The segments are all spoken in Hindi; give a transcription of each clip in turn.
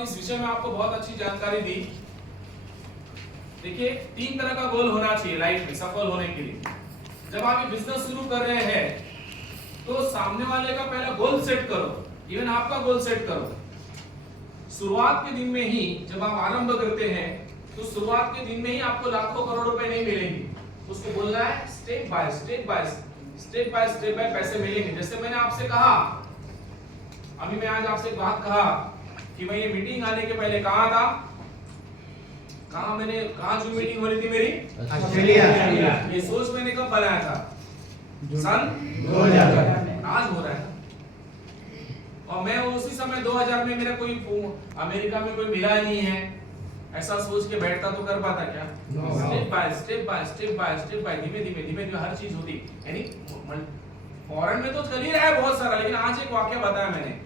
इस विषय में आपको बहुत अच्छी जानकारी दी। देखिए, 3 तरह का गोल होना चाहिए लाइफ में सफल होने के लिए। जब आप ये बिजनेस शुरू कर रहे हैं तो सामने वाले का पहला गोल सेट करो, इवन आपका गोल सेट करो। शुरुआत के दिन में ही जब आप आरंभ करते हैं तो शुरुआत के दिन में ही आपको लाखों करोड़ रुपए नहीं मिलेंगे। उसको बोलना है स्टेप बाय स्टेप पैसे मिलेंगे। जैसे मैंने आपसे कहा, अभी मैं आज आपसे एक बात कहा कि मैं ये मीटिंग आने के पहले कहाँ था, कहाँ जो मीटिंग हो रही थी मेरी ऑस्ट्रेलिया। ये सोच मैंने कब बनाया था? सन 2000 आज हो रहा है। और मैं उसी समय 2000 में मेरा कोई अमेरिका में कोई मिला नहीं है, ऐसा सोच के बैठता तो कर पाता क्या? स्टेप बाय धीमे हर चीज होती। यानी फॉरेन में तो चल ही रहा है बहुत सारा, लेकिन आज एक वाक्य बताया मैंने।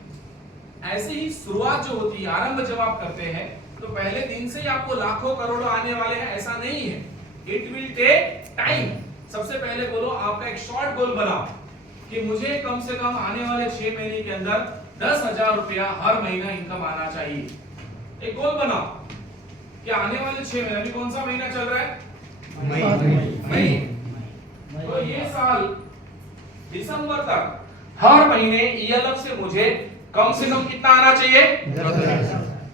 ऐसे ही शुरुआत जो होती है, आरंभ जब आप करते हैं तो पहले दिन से ही आपको लाखों करोड़ों आने वाले हैं, ऐसा नहीं है। It will take time. सबसे पहले बोलो, आपका एक शॉर्ट गोल बनाओ कि मुझे कम से कम आने वाले 6 महीने के अंदर 10,000 रुपया हर महीना इनकम आना चाहिए। एक गोल बनाओ कि आने वाले 6 महीने, अभी कौन सा महीना चल रहा है? मई। तो ये साल दिसंबर तक हर महीने ईएलएफ से मुझे कम से कम कितना आना चाहिए?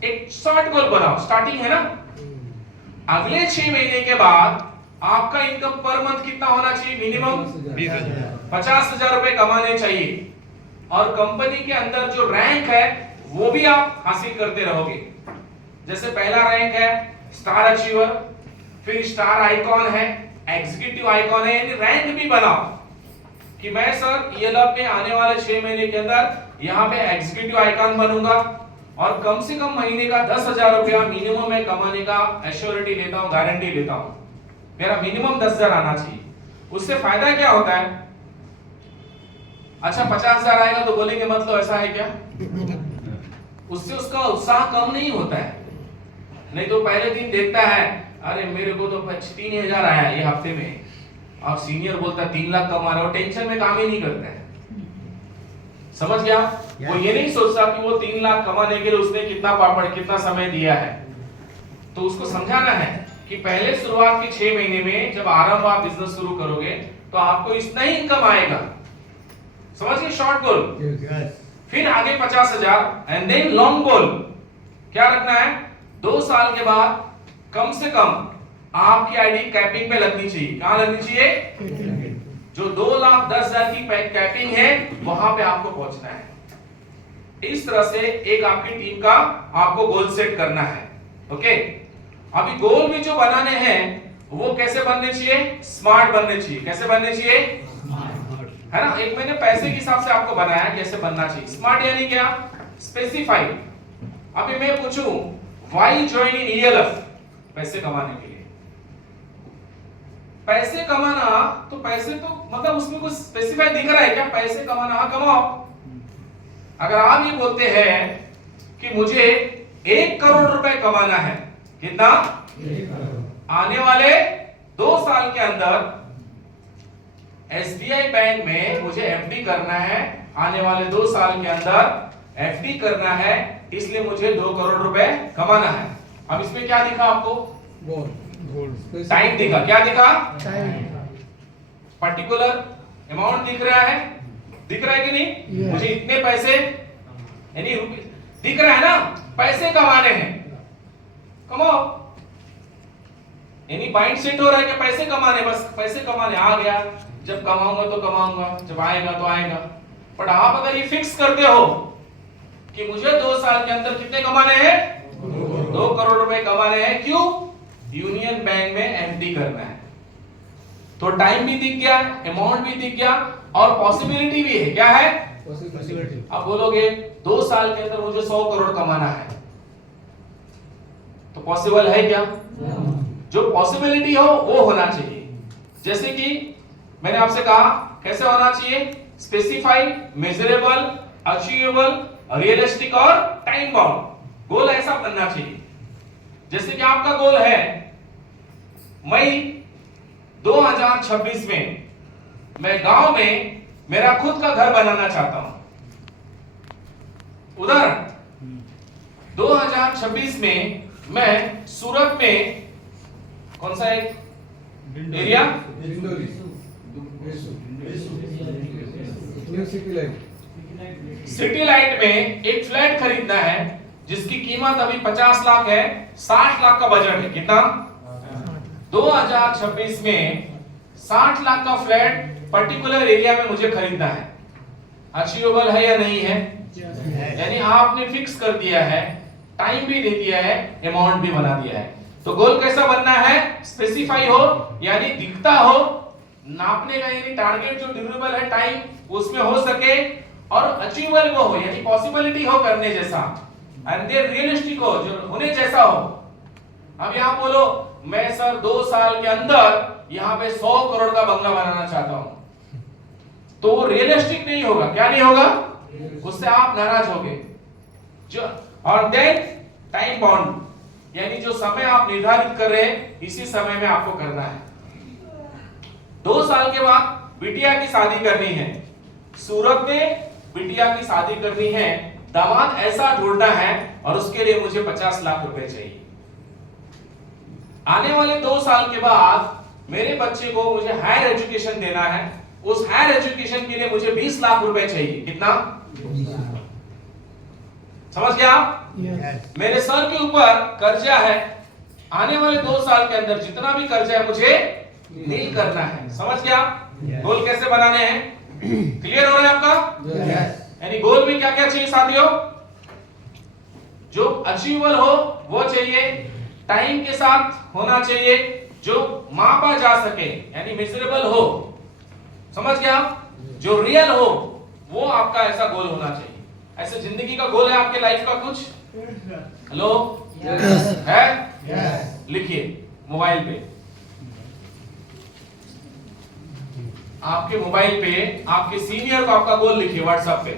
एक शॉर्ट गोल बनाओ, स्टार्टिंग है ना। अगले 6 महीने के बाद आपका इनकम पर मंथ कितना होना चाहिए? मिनिमम 50,000 रुपए कमाने चाहिए। और कंपनी के अंदर जो रैंक है वो भी आप हासिल करते रहोगे। जैसे पहला रैंक है स्टार अचीवर, फिर स्टार आइकॉन है, एग्जीक्यूटिव आइकॉन है। यानी रैंक भी बनाओ कि मैं सर ईएलएफ में आने वाले 6 महीने के अंदर यहाँ पे एग्जीक्यूटिव आइकॉन बनूंगा और कम से कम महीने का 10,000 रुपया मिनिमम मैं कमाने का एश्योरिटी लेता हूँ, गारंटी लेता हूँ। मेरा मिनिमम 10,000 आना चाहिए। उससे फायदा क्या होता है? अच्छा 50,000 आएगा तो बोलेंगे मतलब ऐसा है क्या? उससे उसका उत्साह कम नहीं होता है। नहीं तो पहले दिन देखता है, अरे मेरे को तो 3,000 आया ये हफ्ते में, और सीनियर बोलता है 3 लाख कमा रहा है, टेंशन में काम ही नहीं करता है। समझ गया? वो ये नहीं सोचता कि वो 3 लाख कमाने के लिए उसने कितना समय दिया है। तो उसको समझाना है कि पहले शुरुआत के 6 महीने में जब आरंभ आप बिजनेस शुरू करोगे तो आपको इतना ही इनकम आएगा। समझ गए? शॉर्ट गोल। फिर आगे 50,000 एंड देन लॉन्ग गोल। क्या रखना है? 2 साल के बाद कम से कम आपकी आईडी कैपिंग पे लगनी चाहिए। कहां लगनी चाहिए? जो 2,10,000 की कैपिंग है वहां पे आपको पहुंचना है। इस तरह से एक आपकी टीम का आपको गोल सेट करना है। ओके, अभी गोल भी जो बनाने हैं वो कैसे बनने चाहिए? स्मार्ट बनने चाहिए। कैसे बनने चाहिए? है ना। एक मैंने पैसे के हिसाब से आपको बनाया कैसे बनना चाहिए। स्मार्ट यानी क्या? स्पेसिफाइड। अभी मैं पूछूं व्हाई ज्वाइन इन ईएलएफ? पैसे कमाने के लिए। पैसे कमाना तो पैसे तो मतलब उसमें कुछ स्पेसिफाई दिख रहा है क्या? पैसे कमाना, हाँ कमाओ। अगर आप ये बोलते हैं कि मुझे 1 करोड़ रुपए कमाना है, कितना? आने वाले 2 साल के अंदर एसबीआई बैंक में मुझे एफडी करना है, आने वाले 2 साल के अंदर एफडी करना है, इसलिए मुझे 2 करोड़ रुपए कमाना है। अब इसमें क्या दिखा आपको? टाइम दिखा। क्या दिखा? पर्टिकुलर अमाउंट दिख रहा है? दिख रहा है कि नहीं? मुझे इतने पैसे यानी दिख रहा है ना, पैसे कमाने हैं, कमाओ। यानी माइंड सेट हो रहा है कि पैसे कमाने, बस पैसे कमाने। आ गया, जब कमाऊंगा तो कमाऊंगा, जब आएगा तो आएगा। पर आप अगर ये फिक्स करते हो कि मुझे 2 साल के अंदर कितने कमाने हैं? 2 करोड़ रुपए कमाने हैं। क्यों? यूनियन बैंक में एफडी करना है। तो टाइम भी दिख गया, अमाउंट भी दिख गया और पॉसिबिलिटी भी है। क्या है? पॉसिबिलिटी। अब बोलोगे 2 साल के अंदर मुझे 100 करोड़ कमाना है, तो पॉसिबल है क्या? जो पॉसिबिलिटी हो वो होना चाहिए। जैसे कि मैंने आपसे कहा कैसे होना चाहिए? स्पेसिफाइड, मेजरेबल, अचीवेबल, रियलिस्टिक और टाइम बाउंड। गोल ऐसा बनना चाहिए। जैसे कि आपका गोल है मई 2026 में मैं गांव में मेरा खुद का घर बनाना चाहता हूं। उदाहरण, 2026 में मैं सूरत में कौन सा एक एरिया सिटी लाइट में एक फ्लैट खरीदना है जिसकी कीमत अभी 50 लाख है, 60 लाख का बजट है। कितना? 2026 में 60 लाख का फ्लैट पर्टिकुलर एरिया में मुझे खरीदना है। अचीवेबल है या नहीं है? यानी आपने फिक्स कर दिया है, टाइम भी दे दिया है, अमाउंट भी बना दिया है। तो गोल कैसा बनना है? स्पेसिफाई हो, यानी दिखता हो, नापने का यानी टारगेट जो ड्यूरेबल है टाइम उसमें हो सके, और अचीवेबल हो यानी पॉसिबिलिटी हो करने जैसा, एंड देयर रियलिस्टिक हो, जो होने जैसा हो। अब यहां बोलो मैं सर 2 साल के अंदर यहां पे 100 करोड़ का बंगला बनाना चाहता हूं, तो वो रियलिस्टिक नहीं होगा। क्या नहीं होगा? उससे आप नाराज होगे। जो और देन टाइम बाउंड, यानी जो समय आप निर्धारित कर रहे हैं इसी समय में आपको करना है। 2 साल के बाद बिटिया की शादी करनी है, सूरत में बिटिया की शादी करनी है, दामाद ऐसा ढूंढना है और उसके लिए मुझे 50 लाख रुपए चाहिए। आने वाले 2 साल के बाद मेरे बच्चे को मुझे हायर एजुकेशन देना है, उस हायर एजुकेशन के लिए मुझे 20 लाख रुपए चाहिए। कितना? समझ गया आप? मेरे सर के ऊपर कर्जा है, आने वाले 2 साल के अंदर जितना भी कर्जा है मुझे नील करना है। समझ गया? गोल कैसे बनाने हैं? क्लियर हो रहा है आपका? यानी गोल में क्या क्या चाहिए साथियों? जो अचीवेबल हो वो चाहिए, टाइम के साथ होना चाहिए, जो मापा जा सके यानी मेजरेबल हो। समझ गया? जो रियल हो वो आपका ऐसा गोल होना चाहिए। ऐसे जिंदगी का गोल है आपके लाइफ का कुछ? हेलो? है? लिखिए मोबाइल पे, आपके मोबाइल पे आपके सीनियर को आपका गोल लिखिए व्हाट्सएप पे।